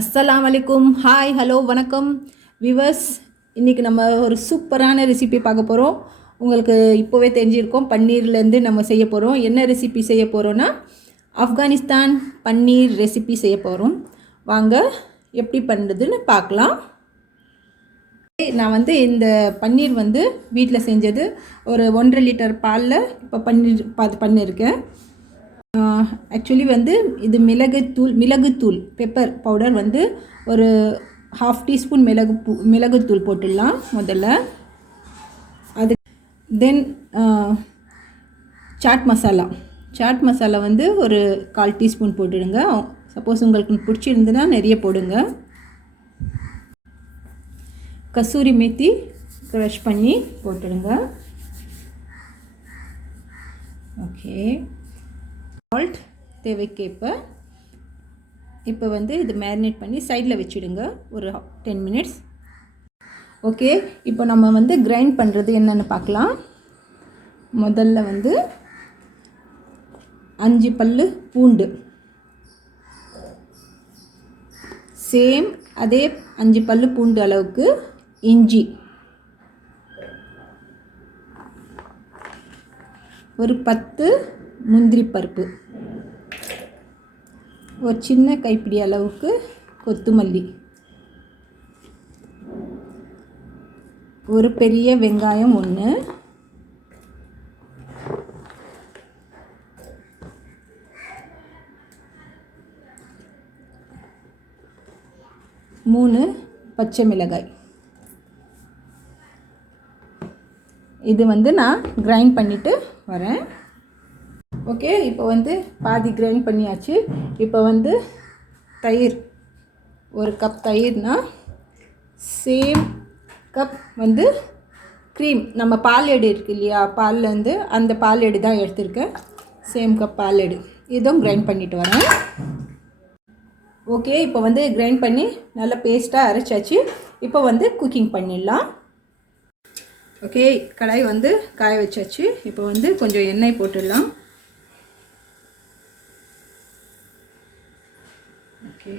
Assalam Alaikum. Hi, hello, வணக்கம் viewers. இன்றைக்கி நம்ம ஒரு சூப்பரான ரெசிபி பார்க்க போகிறோம். உங்களுக்கு இப்போவே தெரிஞ்சிருக்கோம், பன்னீர்லேருந்து நம்ம செய்ய போகிறோம். என்ன ரெசிபி செய்ய போகிறோன்னா ஆப்கானிஸ்தான் பன்னீர் ரெசிபி செய்ய போகிறோம். வாங்க எப்படி பண்ணுறதுன்னு பார்க்கலாம். நான் இந்த பன்னீர் வீட்டில் செஞ்சது ஒரு 1.5 லிட்டர் பாலில் இப்போ பன்னீர் பண்ணியிருக்கேன். ஆக்சுவலி இது மிளகுத்தூள் பெப்பர் பவுடர் ஒரு 1/2 டீஸ்பூன் மிளகுத்தூள் போட்டுடலாம் முதல்ல. அது தென் சாட் மசாலா ஒரு 1/4 டீஸ்பூன் போட்டுடுங்க. சப்போஸ் உங்களுக்கு பிடிச்சிருந்துன்னா நிறைய போடுங்க. கசூரி மேத்தி க்ரஷ் பண்ணி போட்டுடுங்க. ஓகே, சால்ட் தேவைக்கேற்ப. இப்போ இது மேரினேட் பண்ணி சைடில் வச்சுடுங்க ஒரு 10 மினிட்ஸ். ஓகே, இப்போ நம்ம கிரைண்ட் பண்ணுறது என்னென்னு பார்க்கலாம். முதல்ல 5 பல்லு பூண்டு, சேம் அதே 5 பல்லு பூண்டு அளவுக்கு இஞ்சி, ஒரு 10 முந்திரி பருப்பு, ஒரு சின்ன கைப்பிடி அளவுக்கு கொத்தமல்லி, ஒரு பெரிய வெங்காயம் 1, மூணு பச்சை மிளகாய். இது நான் கிரைண்ட் பண்ணிவிட்டு வரேன். ஓகே, இப்போ பாதி கிரைண்ட் பண்ணியாச்சு. இப்போ தயிர், ஒரு கப் தயிர்னா சேம் கப் க்ரீம், நம்ம பால் எடு இருக்கு இல்லையா, பால்லேருந்து அந்த பால் எடு தான் எடுத்திருக்கேன். சேம் கப் பால் எடு. இதுவும் கிரைண்ட் பண்ணிவிட்டு வரேன். ஓகே, இப்போ கிரைண்ட் பண்ணி நல்லா பேஸ்ட்டாக அரைச்சாச்சு. இப்போ குக்கிங் பண்ணிடலாம். ஓகே, கடாய் காய வச்சாச்சு. இப்போ கொஞ்சம் எண்ணெய் போட்டுடலாம். ஓகே,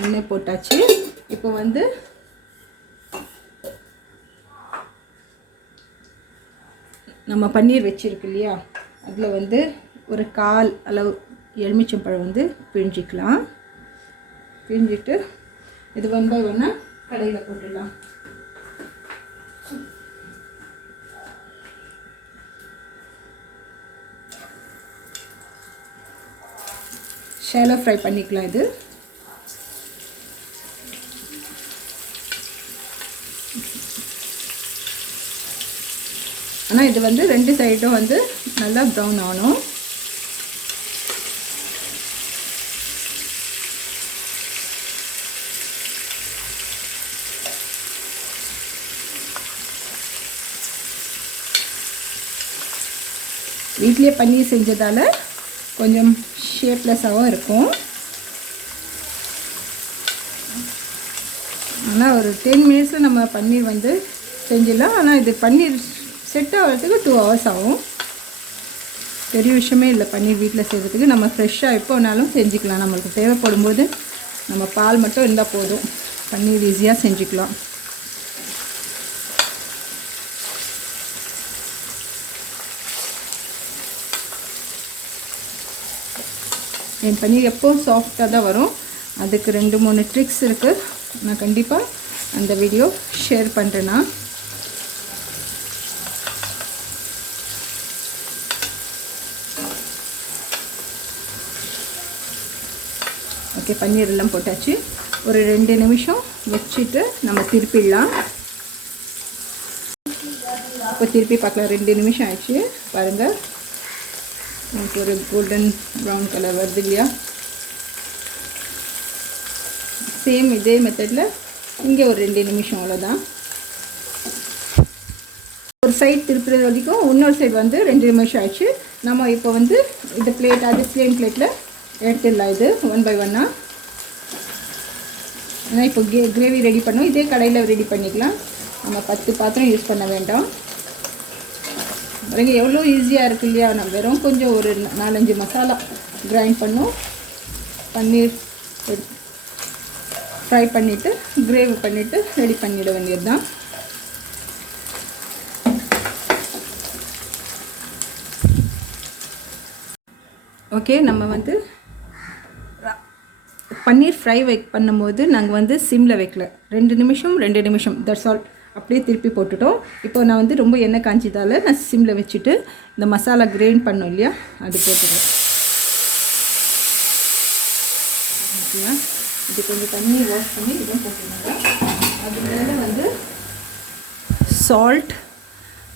எண்ணெய் போட்டாச்சு. இப்போ நம்ம பன்னீர் வச்சுருக்கு இல்லையா, அதில் ஒரு 1/4 அளவு எலுமிச்சம்பழம் பிழிஞ்சிக்கலாம். பிழிஞ்சிட்டு இது 1 by 1 கடையில் போட்டுடலாம். ஷாலோ ஃப்ரை பண்ணிக்கலாம். இது ஆனால் இது 2 சைடும் நல்லா ப்ரௌன் ஆகணும். வீட்டிலே பன்னீர் செஞ்சதால் கொஞ்சம் ஷேப்லெஸ்ஸாகவும் இருக்கும். ஆனால் ஒரு 10 மினிட்ஸில் நம்ம பன்னீர் செஞ்சிடலாம். ஆனால் இது பன்னீர் செட் ஆகிறதுக்கு 2 hours ஆகும். பெரிய விஷயமே இல்லை பன்னீர் வீட்டில் செய்கிறதுக்கு. நம்ம ஃப்ரெஷ்ஷாக எப்போ வேணாலும் செஞ்சுக்கலாம். நம்மளுக்கு தேவைப்படும் போது நம்ம பால் மட்டும் இருந்தால் போதும், பன்னீர் ஈஸியாக செஞ்சுக்கலாம். என் பன்னீர் எப்போவும் சாஃப்டாக தான் வரும். அதுக்கு 2-3 ட்ரிக்ஸ் இருக்குது. நான் கண்டிப்பாக அந்த வீடியோ ஷேர் பண்ணுறேன்னா. ஓகே, பன்னீர் எல்லாம் போட்டாச்சு. ஒரு 2 நிமிஷம் வச்சுட்டு நம்ம திருப்பிடலாம். இப்போ திருப்பி பார்க்கலாம். 2 நிமிஷம் ஆயிடுச்சு பாருங்கள். நமக்கு ஒரு கோல்டன் ப்ரௌன் கலர் வருது இல்லையா. சேம் இதே மெத்தடில் இங்கே ஒரு 2 நிமிஷம், அவ்வளோதான். ஒரு சைடு திருப்புறது வரைக்கும் இன்னொரு சைடு 2 நிமிஷம் ஆயிடுச்சு. நம்ம இப்போ இந்த பிளேட், அது ப்ளேன் பிளேட்டில் எடுத்துடலாம். இது 1 by 1. ஏன்னா இப்போ கிரேவி ரெடி பண்ணோம். இதே கடையில் ரெடி பண்ணிக்கலாம். நம்ம 10 பாத்திரம் யூஸ் பண்ண வேண்டாம். பாருங்க எவ்வளோ ஈஸியாக இருக்குது இல்லையா. நம்ம வெறும் கொஞ்சம் ஒரு 4-5 மசாலா கிரைண்ட் பண்ணோம். பன்னீர் ஃப்ரை பண்ணிவிட்டு கிரேவி பண்ணிவிட்டு ரெடி பண்ணிட வேண்டியது தான். ஓகே, நம்ம வந்து பன்னீர் ஃப்ரை பண்ணும்போது நாங்கள் வந்து சிம்மில் வைக்கல, 2 நிமிஷம் தட்ஸ் ஆல், அப்படியே திருப்பி போட்டுட்டோம். இப்போ நான் வந்து ரொம்ப எண்ணெய் காய்ச்சதால் நான் சிம்மில் வச்சுட்டு இந்த மசாலா கிரைண்ட் பண்ணோம் இல்லையா, அது போட்டுறேன். ஓகேயா, இது கொஞ்சம் தண்ணி வாஷ் பண்ணி இதுவும் போட்டுருங்க. அது மேலே வந்து சால்ட்,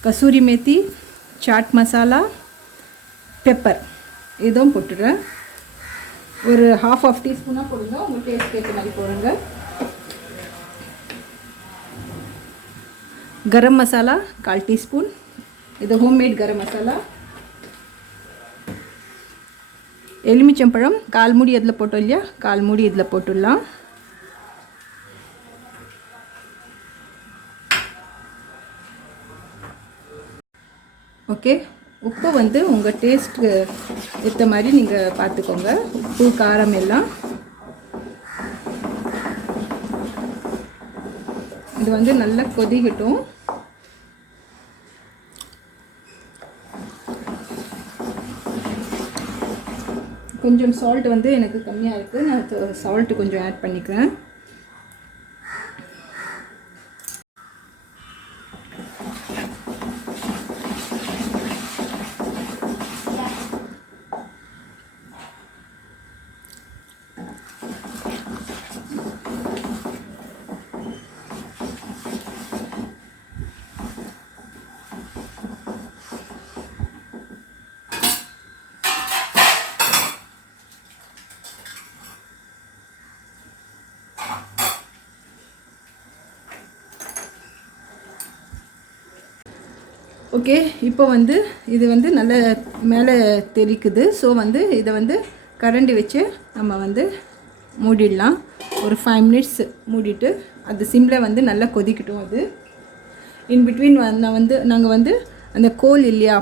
கசூரி மேத்தி, சாட் மசாலா, பெப்பர் இதுவும் போட்டுடுறேன். ஒரு ½ டீஸ்பூனாக போடுங்க, உங்கள் டேஸ்ட் ஏற்ற மாதிரி போடுங்க. கரம் மசாலா 1/4 டீஸ்பூன், இது ஹோம்மேட் கரம் மசாலா. எலுமிச்சம்பழம் 1/4 மூடி இதில் போட்டோம் இல்லையா, 1/4 மூடி இதில் போட்டுடலாம். ஓகே, உப்பு வந்து உங்கள் டேஸ்ட்டு ஏற்ற மாதிரி நீங்கள் பார்த்துக்கோங்க, உப்பு காரம் எல்லாம். இது வந்து நல்லா கொதிக்கட்டும். கொஞ்சம் சால்ட் வந்து எனக்கு கம்மியாக இருக்குது, நான் சால்ட்டு கொஞ்சம் ஆட் பண்ணிக்கிறேன். ஓகே, இப்போ வந்து இது வந்து நல்ல மேலே தெரிக்குது. ஸோ வந்து இதை வந்து கரண்டி வச்சு நம்ம வந்து மூடிடலாம். ஒரு 5 மினிட்ஸ் மூடிட்டு அது சிம்மில் வந்து நல்லா கொதிக்கட்டும். அது இன்பிட்வீன் நாங்கள் வந்து அந்த கோல் இல்லையா,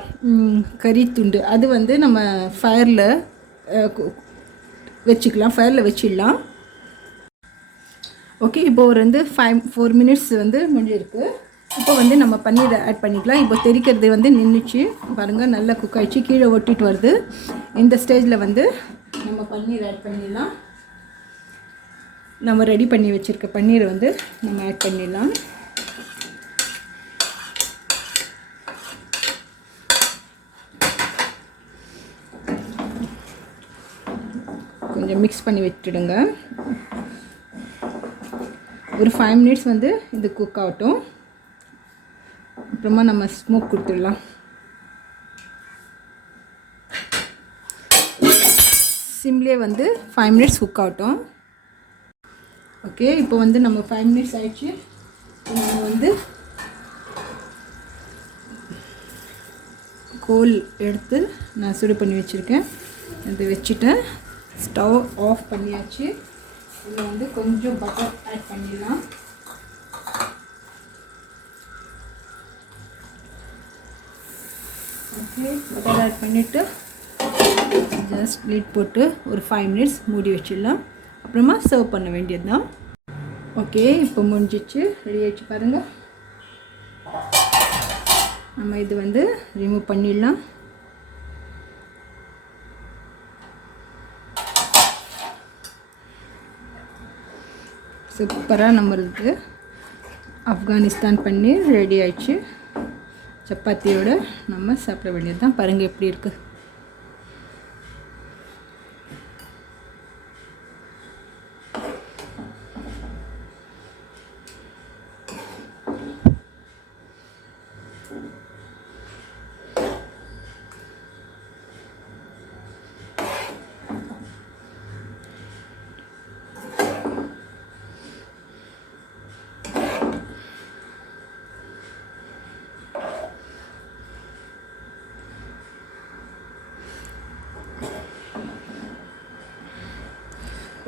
கறி துண்டு, அது வந்து நம்ம ஃபயரில் வச்சிடலாம். ஓகே, இப்போ ஒரு வந்து 4 மினிட்ஸ் வந்து முடிஞ்சிருக்கு. இப்போ வந்து நம்ம பன்னீரை ஆட் பண்ணிக்கலாம். இப்போ தெரிக்கிறது வந்து நின்றுச்சு பாருங்கள், நல்லா குக் ஆகிடுச்சு, கீழே ஒட்டிட்டு வருது. இந்த ஸ்டேஜில் வந்து நம்ம பன்னீர் ஆட் பண்ணிடலாம். நம்ம ரெடி பண்ணி வச்சுருக்க பன்னீரை வந்து நம்ம ஆட் பண்ணிடலாம். கொஞ்சம் மிக்ஸ் பண்ணி விட்டுடுங்க. ஒரு 5 மினிட்ஸ் வந்து இது குக் ஆகட்டும். அப்புறமா நம்ம ஸ்மோக் கொடுத்துடலாம். சிம்லேயே வந்து 5 மினிட்ஸ் குக் ஆகட்டும். ஓகே, இப்போ வந்து நம்ம 5 மினிட்ஸ் ஆயிடுச்சு. நம்ம வந்து கோல் எடுத்து நான் சுடு பண்ணி வச்சுருக்கேன், இது வச்சுட்டேன். ஸ்டவ் ஆஃப் பண்ணியாச்சு. இதில் வந்து கொஞ்சம் பட்டர் ஆட் பண்ணிடலாம். ஓகே, பட்டர் ஆட் பண்ணிவிட்டு ஜஸ்ட் லிட் போட்டு ஒரு 5 மினிட்ஸ் மூடி வச்சிடலாம். அப்புறமா சர்வ் பண்ண வேண்டியது தான். ஓகே, இப்போ முடிஞ்சிச்சு, ரெடி ஆகிடுச்சு பாருங்கள். நம்ம இது வந்து ரிமூவ் பண்ணிடலாம். சூப்பராக நம்மளுக்கு ஆப்கானிஸ்தான் பன்னீர் ரெடி ஆயிடுச்சு. சப்பாத்தியோடு நம்ம சாப்பிட வேண்டியது தான். பாருங்கள் எப்படி இருக்குது.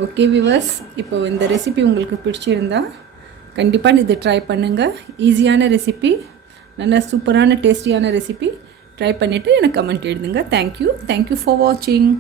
ஓகே வியூவர்ஸ், இப்போ இந்த ரெசிபி உங்களுக்கு பிடிச்சிருந்தா கண்டிப்பாக இது ட்ரை பண்ணுங்கள். ஈஸியான ரெசிபி, நல்ல சூப்பரான டேஸ்டியான ரெசிபி. ட்ரை பண்ணிவிட்டு எனக்கு கமெண்ட் எழுதுங்க. தேங்க்யூ ஃபார் வாட்சிங்.